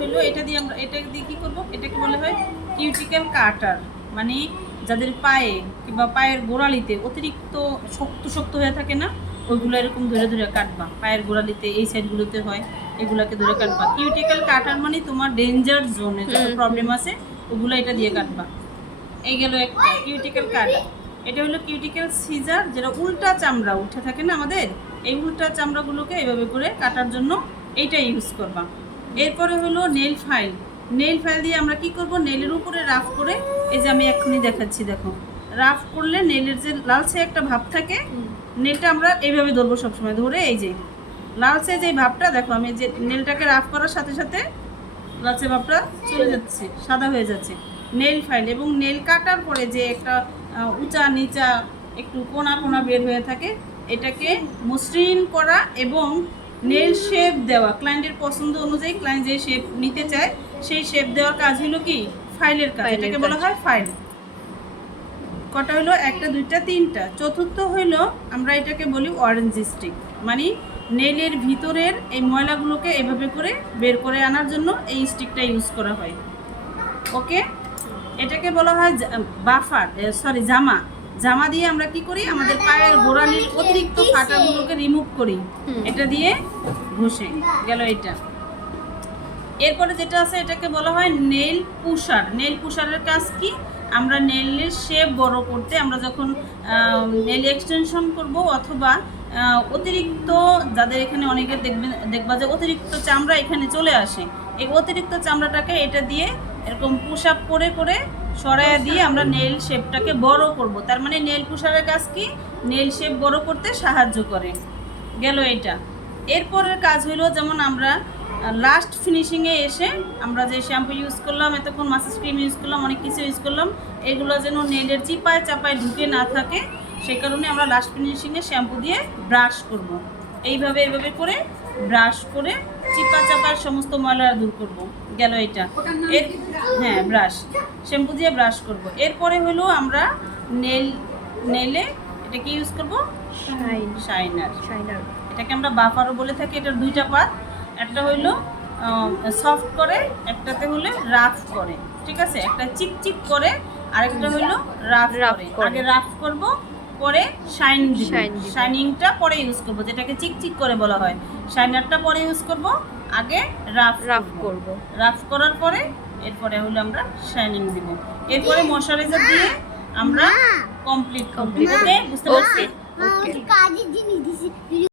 হলো এটা দিয়ে আমরা এটা দিয়ে কি করব? এটাকে বলা হয় কিউটিক্যাল কাটার মানে যাদের পায়ে কিংবা পায়ের গোড়ালিতে অতিরিক্ত শক্ত শক্ত হয়ে থাকে না ওইগুলো এরকম ধরে ধরে কাটবা। পায়ের গোড়ালিতে এই সাইডগুলোতে হয় এগুলাকে ধরে কাটবা। কিউটিক্যাল কাটার মানে তোমার ডেঞ্জার জোনে যত প্রবলেম আছে ওগুলো এটা দিয়ে কাটবা। এই গেল একটা কিউটিক্যাল কাটার এটা হলো কিউটিক্যাল সিজার যেটা উল্টা চামড়া উঠে থাকে না আমাদের এই উল্টা চামড়াগুলোকে এভাবে করে কাটার জন্য এইটা ইউজ করবা। এরপরে হলো নেল ফাইল নেল ফাইল দিয়ে আমরা কি করব? নেলের উপরে রাফ করে এই যে আমি এক্ষুনি দেখাচ্ছি দেখো। রাফ করলে নেলের যে লালচে একটা ভাব থাকে নেলটা আমরা এইভাবে ধরবো সবসময় ধরে এই যে। লালচে যে ভাবটা দেখো আমি যে নেলটাকে রাফ করার সাথে সাথে লালচে ভাবটা চলে যাচ্ছে সাদা হয়ে যাচ্ছে। নেল ফাইল এবং নেল কাটার পরে যে একটা উঁচা নিচা একটু কোনা কোনা বের হয়ে থাকে এটাকে মসৃণ করা এবং নেল শেপ দেওয়া। ক্লায়েন্টের পছন্দ অনুযায়ী ক্লায়েন্ট যে শেপ নিতে চায় সেই শেপ দেওয়ার কাজ হলো কি? ফাইলের কাজ। এটাকে বলা হয় ফাইল কটা হলো? একটা দুইটা তিনটা। চতুর্থ হইল আমরা এটাকে বলি অরেঞ্জ স্টিক মানে নেলের ভিতরের এই ময়লাগুলোকে এভাবে করে বের করে আনার জন্য এই স্টিকটা ইউজ করা হয়। ওকে এটাকে বলা হয় বাফার সরি জামা। জামা দিয়ে আমরা কি করি? আমাদের পায়ের গোড়ালির অতিরিক্ত ফাটাগুলোকে রিমুভ করি। এটা দিয়ে ঘষে। গেল এটা। এরপরে যেটা আছে এটাকে বলা হয় নেল পুষার নেল পুষারের কাজ কি? আমরা নেলের শেপ বড় করতে আমরা যখন নেল এক্সটেনশন করব অথবা অতিরিক্ত যাদের এখানে অনেকে দেখবেন দেখবা যে অতিরিক্ত চামড়া এখানে চলে আসে। এই অতিরিক্ত চামড়াটাকে এটা দিয়ে এরকম পুশ আপ করে করে সরাইয়া দিয়ে আমরা নেল শেপটাকে বড় করব। তার মানে নেল পুষারের কাজ কি? নেল শেপ বড় করতে সাহায্য করে। গেল এটা এরপরের কাজ হলো যেমন আমরা লাস্ট ফিনিশিংয়ে এসে আমরা যে শ্যাম্পু ইউজ করলাম, এতক্ষণ মাসাজ ক্রিম ইউজ করলাম, অনেক কিছু ইউজ করলাম, এগুলো যেন নেলের চিপায় চাপায় ঢুকে না থাকে, সে কারণে আমরা লাস্ট ফিনিশিংয়ে শ্যাম্পু দিয়ে ব্রাশ করব। এইভাবে এইভাবে করে ব্রাশ করে চিপা চাপার সমস্ত ময়লা দূর করব। গেল এটা হ্যাঁ ব্রাশ শ্যাম্পু দিয়ে ব্রাশ করব। এরপরে হলো আমরা নেল নেলে এটা কি ইউজ করব শাইন শাইনার। শাইনার এটাকে আমরা বাফারও বলে থাকি এটার দুইটা পাত। একটা হইল সফট করে একটাতে হলে রাফ করে ঠিক আছে? একটা চিকচিক করে আরেকটা হলো রাফ করে। আগে রাফ করব পরে শাইন। শাইনিংটা পরে ইউজ করব যেটাকে চিকচিক করে বলা হয়। শাইনারটা পরে ইউজ করব আগে রাফ রাফ করব। রাফ করার পরে এরপরে হলো আমরা শাইনিং দিব। এরপরে ময়শ্চারাইজার দিয়ে আমরা কমপ্লিট। ওকে বুঝতে পারছি?